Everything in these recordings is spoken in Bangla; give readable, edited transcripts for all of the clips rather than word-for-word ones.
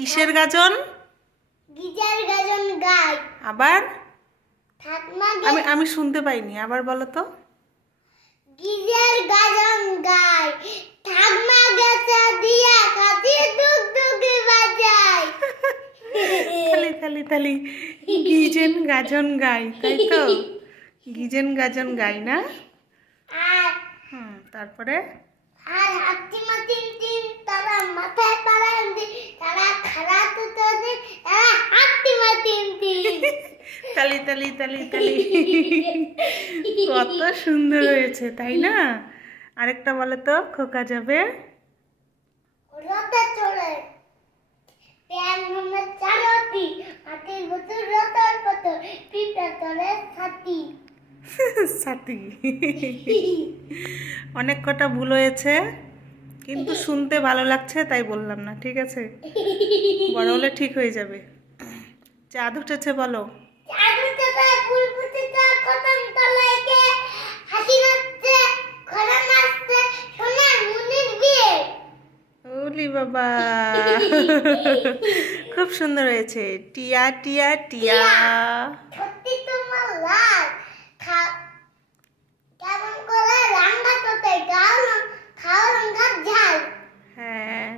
কিসের গাজন? গিজার গাজন গাই। আবার ঠাকমা আমি শুনতে পাইনি, আবার বলো তো। গিজার গাজন গাই, ঠাকমা গেছে দিয়া কাছে দুক দুকে বাজায়। তালি গিজেন গাজন গাই, তাই তো? গিজেন গাজন গাই না? আর তারপরে আর হাতিমা তিন তিন তারা মাথায় পাড়ান দি, তারা খারাপ তো তোদের, তারা হাতিমা তিন তিন। তালি কত সুন্দর হয়েছে, তাই না? আরেকটা বলো তো, খোকা যাবে রথে চড়ে, প্যান ঘুমে চালতি, হাতির ভিতর রথের পথর, পিঁপড়া তলে ছাতি। সাথী। অনেক কটা ভুল হয়েছে, কিন্তু শুনতে ভালো লাগছে তাই বললাম না, ঠিক আছে? বড় হলে ঠিক হয়ে যাবে। চাঁদ উঠেছে বলো। চাঁদ উঠেছে, ফুল ফুটেছে, কদম তলায় কে, হাসি নাচছে, ঘোড়া নাচছে, সোনার মুনির বিয়ে। ওলি বাবা, খুব সুন্দর হয়েছে। টিয়া টিয়া টিয়া। সত্যি তোমার লাল, কেমন করে রান্না করতে খাওয়া লঙ্কার ঝাল। হ্যাঁ,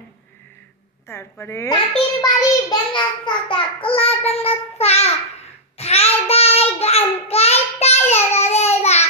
তারপরে টাটির বাড়ি বেঙ্গার সাথে কলা বেঙ্গার সা, খায় দায় গান গায় তাই রে রা।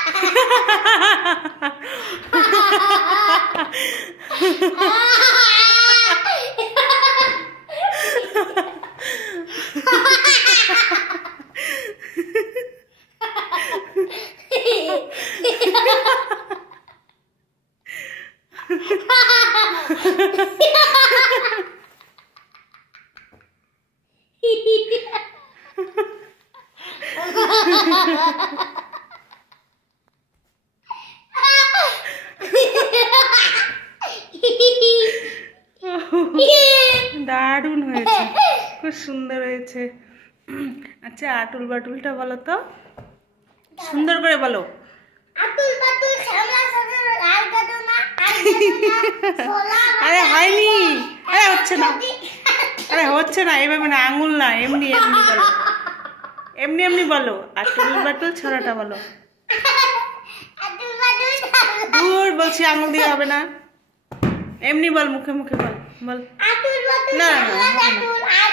দারুণ হয়েছে, খুব সুন্দর হয়েছে। আচ্ছা, আটুল বাটুলটা বলো তো, সুন্দর করে বলো। আতুল বাতুল শ্যামলা সজল আর গাদনা আরে হয়নি, আরে হচ্ছে না, আরে হচ্ছে না, এভাবে না, আঙুল না, এমনি এমনি বলো, এমনি বলো। আটুল বাটুল ছড়াটা বলো। আতুল বাতুল দূর বলছি, আঙুল দিয়ে হবে না, এমনি বল, মুখে মুখে বল বল। আতুল বাতুল না, শ্যামলা গাদুল আর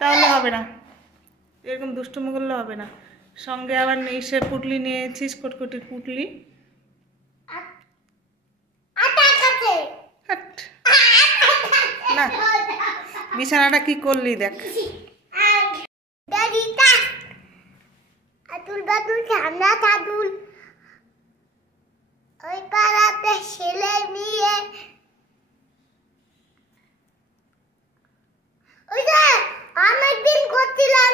তাহলে হবে না, এরকম দুষ্টুমি করলে হবে না। সঙ্গে আবার সে পুটলি নিয়েছিস, কটকটির পুটলি। আটা খাচ্ছে হাট। না, বিছানাটা কি করলি দেখ। দাদিটা আতুল বাতুল শ্যামলা গাদুল ওই পাড়াতে ছেলে নিয়ে, ওই যে অনেকদিন করছিলাম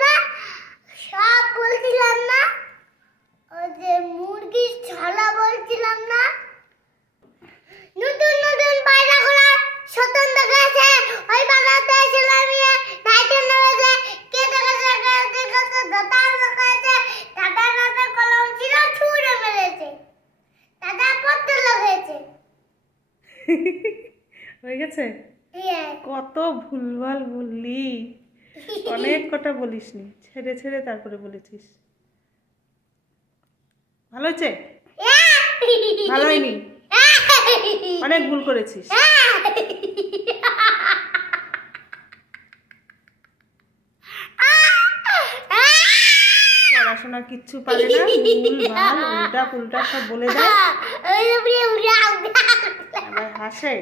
না, সব বলছিলাম না, ওই যে মুরগির ছলা বলছিলাম না, নতুন নতুন পায়রা ঘোড়ার স্বতন্ত্র গেছে, ওই বাগাতে ছেলে নিয়ে নাইটে নেমেছে, কে দেখেছে দাদা দেখাচ্ছে, দাদা দাদা কলম ছিল ছুঁড়ে মেরেছে, দাদা পড়তে লেগেছে। হয়ে গেছে? কত ভুলভাল বললি, অনেক কটা বলিসনি, ছেড়ে ছেড়ে তারপরে বলেছিস। ভালো হয়েছে? ভালো হয়নি, অনেক ভুল করেছিস। পড়াশোনা কিচ্ছু পারে না, ভুলভাল উল্টা পুল্টা সব বলে দেয়, আবার হাসে।